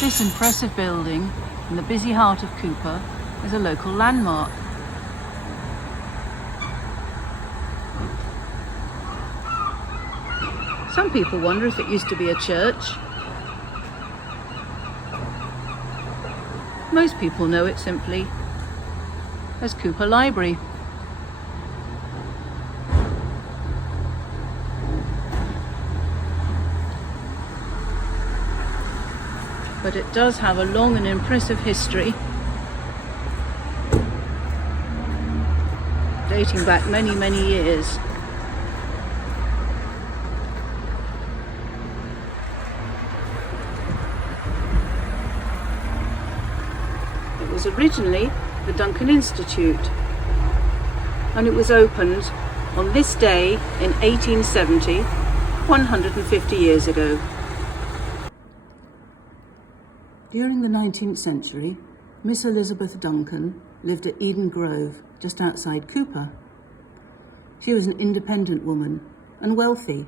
This impressive building in the busy heart of Cupar is a local landmark. Some people wonder if it used to be a church. Most people know it simply as Cupar Library. But it does have a long and impressive history, dating back many, many years. It was originally the Duncan Institute, and it was opened on this day in 1870, 150 years ago. During the 19th century, Miss Elizabeth Duncan lived at Eden Grove, just outside Cupar. She was an independent woman and wealthy,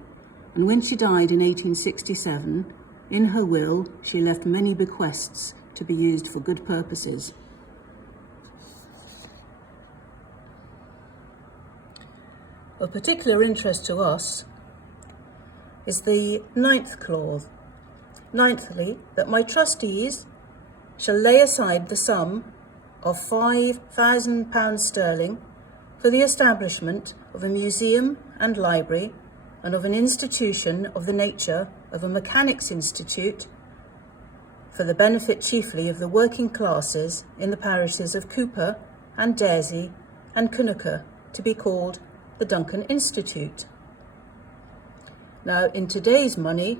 and when she died in 1867, in her will she left many bequests to be used for good purposes. Of particular interest to us is the 9th clause. Ninthly, that my trustees shall lay aside the sum of £5,000 sterling for the establishment of a museum and library and of an institution of the nature of a mechanics institute for the benefit chiefly of the working classes in the parishes of Cupar and Daresey and Conacher, to be called the Duncan Institute. Now, in today's money,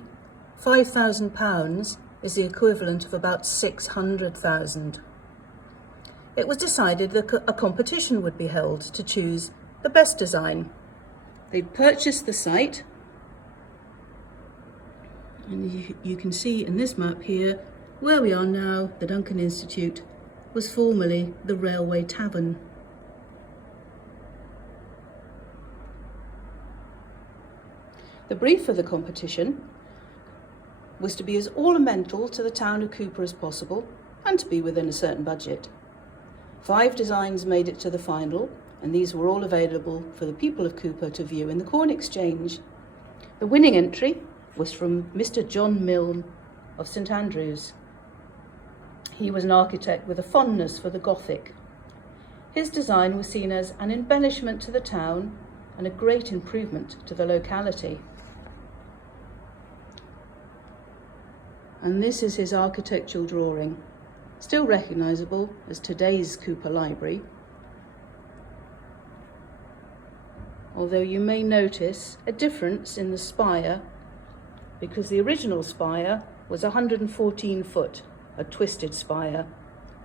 £5,000 is the equivalent of about 600,000. It was decided that a competition would be held to choose the best design. They purchased the site, and you can see in this map here where we are now. The Duncan Institute was formerly the Railway Tavern. The brief for the competition was to be as ornamental to the town of Cupar as possible and to be within a certain budget. 5 designs made it to the final, and these were all available for the people of Cupar to view in the Corn Exchange. The winning entry was from Mr. John Milne of St Andrews. He was an architect with a fondness for the Gothic. His design was seen as an embellishment to the town and a great improvement to the locality. And this is his architectural drawing, still recognisable as today's Cupar Library. Although you may notice a difference in the spire, because the original spire was 114 foot, a twisted spire.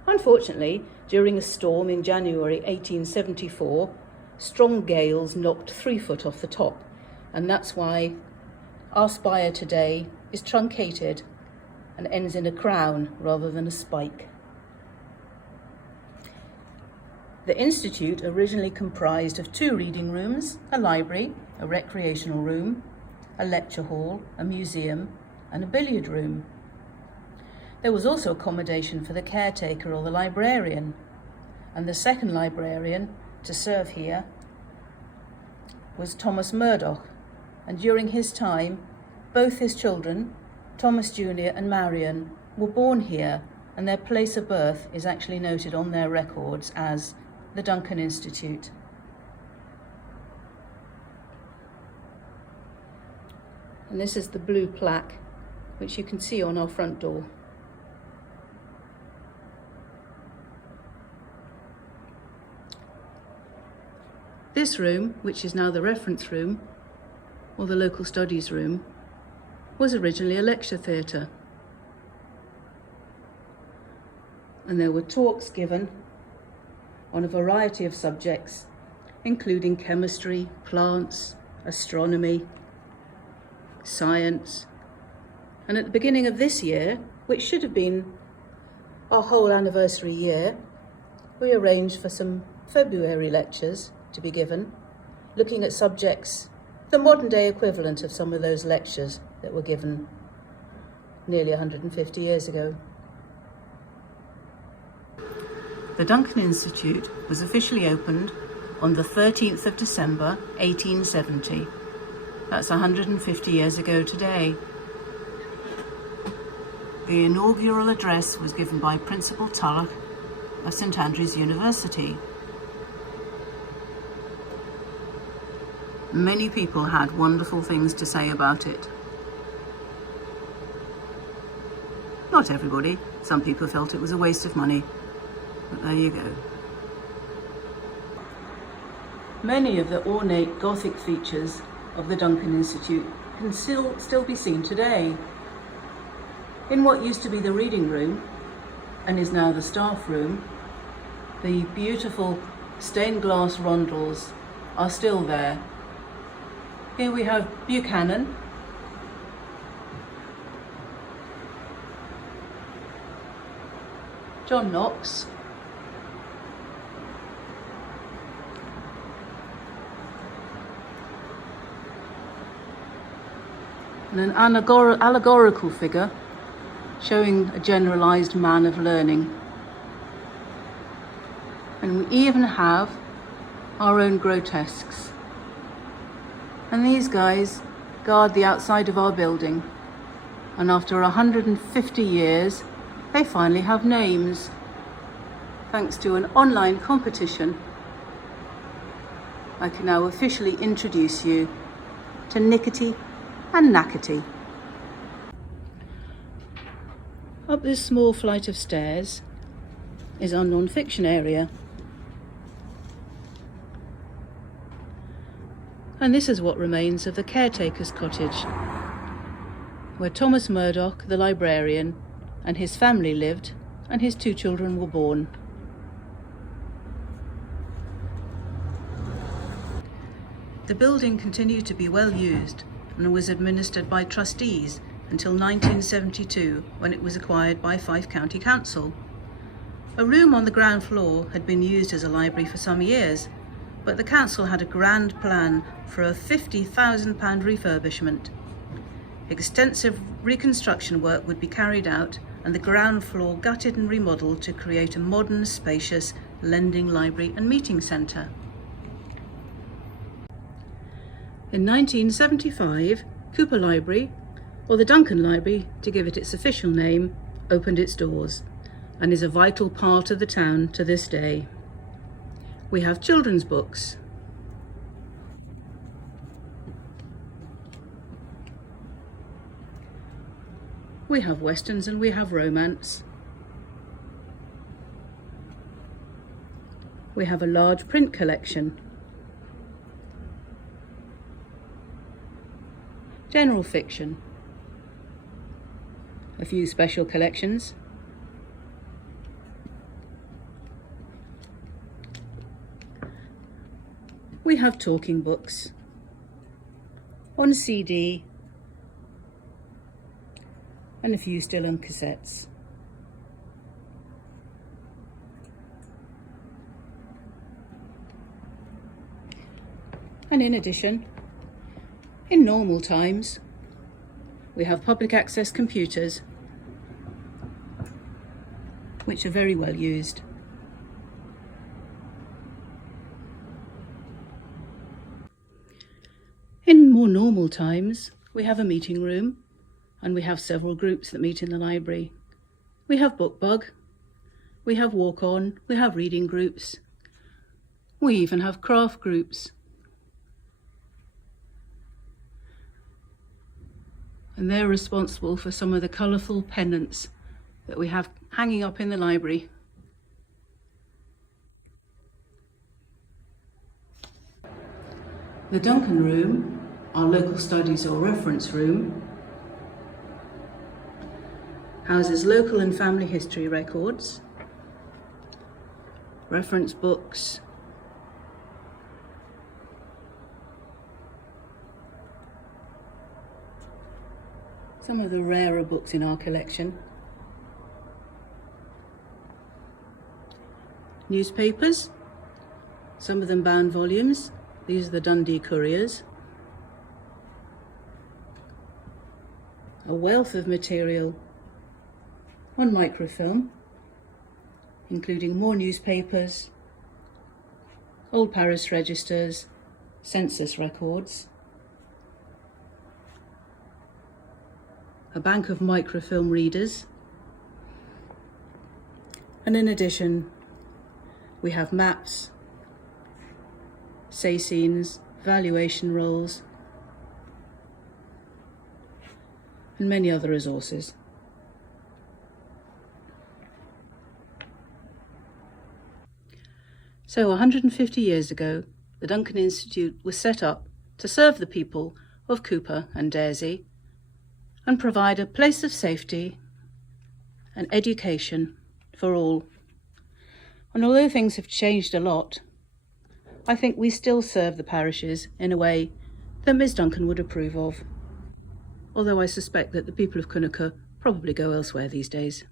Unfortunately, during a storm in January 1874, strong gales knocked 3 foot off the top, and that's why our spire today is truncated and ends in a crown rather than a spike. The Institute originally comprised of 2 reading rooms, a library, a recreational room, a lecture hall, a museum, and a billiard room. There was also accommodation for the caretaker or the librarian, and the second librarian to serve here was Thomas Murdoch, and during his time, both his children, Thomas Jr. and Marion, were born here, and their place of birth is actually noted on their records as the Duncan Institute. And this is the blue plaque, which you can see on our front door. This room, which is now the reference room, or the local studies room, was originally a lecture theatre. And there were talks given on a variety of subjects, including chemistry, plants, astronomy, science. And at the beginning of this year, which should have been our whole anniversary year, we arranged for some February lectures to be given, looking at subjects, the modern day equivalent of some of those lectures that were given nearly 150 years ago. The Duncan Institute was officially opened on the 13th of December 1870. That's 150 years ago today. The inaugural address was given by Principal Tulloch of St Andrews University. Many people had wonderful things to say about it. Not everybody. Some people felt it was a waste of money. But there you go. Many of the ornate Gothic features of the Duncan Institute can still be seen today. In what used to be the reading room and is now the staff room, the beautiful stained glass rondels are still there. Here we have Buchanan, John Knox, and an allegorical figure showing a generalised man of learning. And we even have our own grotesques. And these guys guard the outside of our building. And after 150 years, they finally have names. Thanks to an online competition, I can now officially introduce you to Nickety and Knackety. Up this small flight of stairs is our non-fiction area. And this is what remains of the caretaker's cottage, where Thomas Murdoch, the librarian, and his family lived, and his 2 children were born. The building continued to be well used and was administered by trustees until 1972, when it was acquired by Fife County Council. A room on the ground floor had been used as a library for some years, but the council had a grand plan for a £50,000 refurbishment. Extensive reconstruction work would be carried out and the ground floor gutted and remodelled to create a modern, spacious lending library and meeting centre. In 1975, Cupar Library, or the Duncan Library to give it its official name, opened its doors and is a vital part of the town to this day. We have children's books, we have westerns and we have romance. We have a large print collection, general fiction, a few special collections, we have talking books on CD and a few still on cassettes. And in addition, in normal times, we have public access computers, which are very well used. In more normal times, we have a meeting room and we have several groups that meet in the library. We have book bug, we have walk on, we have reading groups, we even have craft groups. And they're responsible for some of the colourful pennants that we have hanging up in the library. The Duncan Room, our local studies or reference room, houses local and family history records, reference books, some of the rarer books in our collection, newspapers, some of them bound volumes. These are the Dundee Couriers. A wealth of material on microfilm, including more newspapers, old parish registers, census records, a bank of microfilm readers, and in addition we have maps, say scenes, valuation rolls, and many other resources. So 150 years ago, the Duncan Institute was set up to serve the people of Cupar and Daresey and provide a place of safety and education for all. And although things have changed a lot, I think we still serve the parishes in a way that Ms Duncan would approve of, although I suspect that the people of Cunnaker probably go elsewhere these days.